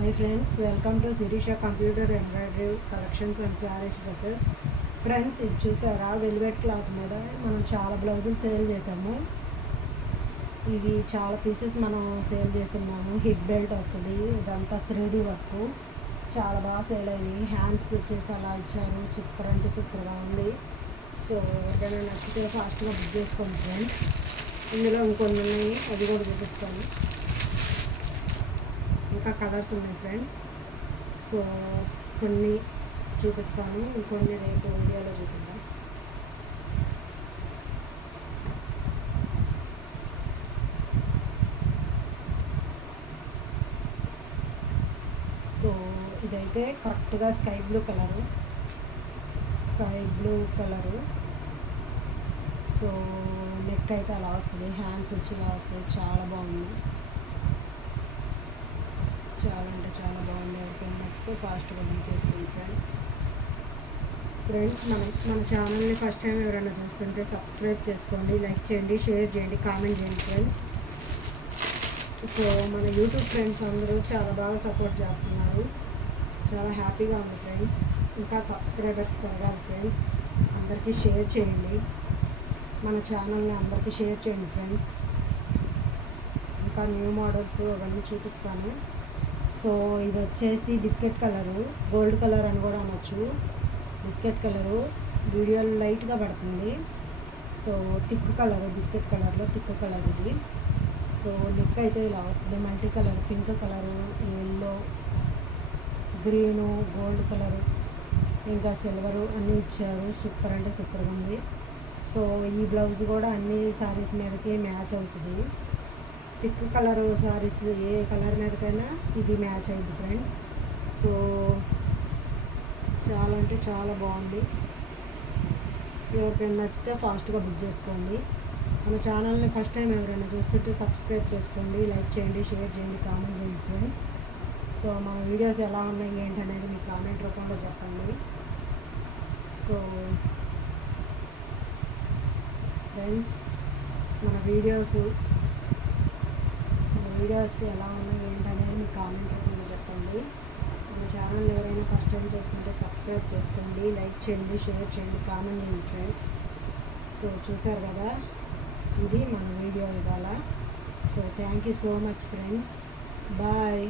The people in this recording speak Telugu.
Hi friends welcome to Sirisha computer embroidery collections and saris dresses. Friends ఇది చూసారా? వెల్వెట్ క్లాత్ మీద మనం చాలా బ్లౌజులు సేల్ చేసాము. ఇవి చాలా పీసెస్ మనం సేల్ చేస్తున్నాము. హిప్ బెల్ట్ వస్తుంది ఇదంతా త్రీ డీ వర్క్. చాలా బాగా సేల్ అయినాయి. హ్యాండ్స్ వచ్చేసి అలా ఇచ్చారు. సూపర్ అంటే సూపర్గా ఉంది. సో ఎవరికైనా నచ్చితే ఫాస్ట్గా బుక్ చేసుకోండి ఫ్రెండ్స్. ఇందులో ఇంకొన్ని ఉన్నాయి అది కూడా చూపిస్తాను. ఇంకా కలర్స్ ఉన్నాయి ఫ్రెండ్స్. సో కొన్ని చూపిస్తాను. ఇంకొన్ని రేపు వీడియోలో చూపిద్దాం. సో ఇదైతే కరెక్ట్గా sky blue colour. Sky blue colour. So neck అయితే అలా వస్తుంది. హ్యాండ్స్ వచ్చి ఇలా వస్తుంది చాలా బాగుంది. చాలా అంటే చాలా బాగుంది ఎవరికైనా నచ్చితే ఫాస్ట్గా బుక్ చేసుకోండి ఫ్రెండ్స్ ఫ్రెండ్స్ మన మన ఛానల్ని ఫస్ట్ టైం ఎవరైనా చూస్తుంటే సబ్స్క్రైబ్ చేసుకోండి లైక్ చేయండి షేర్ చేయండి కామెంట్ చేయండి ఫ్రెండ్స్ సో మన యూట్యూబ్ ఫ్రెండ్స్ అందరూ చాలా బాగా సపోర్ట్ చేస్తున్నారు. చాలా హ్యాపీగా ఉంది ఫ్రెండ్స్ ఇంకా సబ్స్క్రైబర్స్ పెరగాలి ఫ్రెండ్స్ అందరికీ షేర్ చేయండి. మన ఛానల్ని అందరికీ షేర్ చేయండి ఫ్రెండ్స్ ఇంకా న్యూ మోడల్స్ అవన్నీ చూపిస్తాను. సో ఇది వచ్చేసి బిస్కెట్ కలరు గోల్డ్ కలర్ అని కూడా అనొచ్చు. బిస్కెట్ కలరు వీడియో లైట్గా పడుతుంది. సో థిక్ కలర్ బిస్కెట్ కలర్లో థిక్ కలర్ ఇది. సో నెక్ అయితే ఇలా వస్తుంది. Multi colour pink colour yellow green gold colour ఇంకా సిల్వరు అన్నీ ఇచ్చారు. సూపర్ అంటే సూపర్గా ఉంది. సో ఈ బ్లౌజ్ కూడా అన్ని శారీస్ మీదకి మ్యాచ్ అవుతుంది. థిక్ కలర్ సారీస్ ఏ కలర్ మీదకైనా ఇది మ్యాచ్ అయింది ఫ్రెండ్స్. సో చాలా అంటే చాలా బాగుంది. ఎవరికైనా నచ్చితే ఫాస్ట్గా బుక్ చేసుకోండి. మన ఛానల్ని ఫస్ట్ టైం ఎవరైనా చూస్తుంటే సబ్స్క్రైబ్ చేసుకోండి లైక్ చేయండి షేర్ చేయండి కామెంట్ చేయండి ఫ్రెండ్స్. సో మన వీడియోస్ ఎలా ఉన్నాయి ఏంటనేది మీ కామెంట్ రూపంలో చెప్పండి. సో ఫ్రెండ్స్ మన వీడియోస్ వీడియోస్ ఎలా ఉన్నాయి ఏంటనేది మీ కామెంట్ రూపంలో చెప్పండి. మన ఛానల్ ఎవరైనా ఫస్ట్ టైం చూస్తుంటే సబ్స్క్రైబ్ చేసుకోండి లైక్ చేయండి షేర్ చేయండి కామెంట్ చేయండి ఫ్రెండ్స్ సో చూసారు కదా ఇది మన వీడియో ఇవాళ. So thank you so much friends bye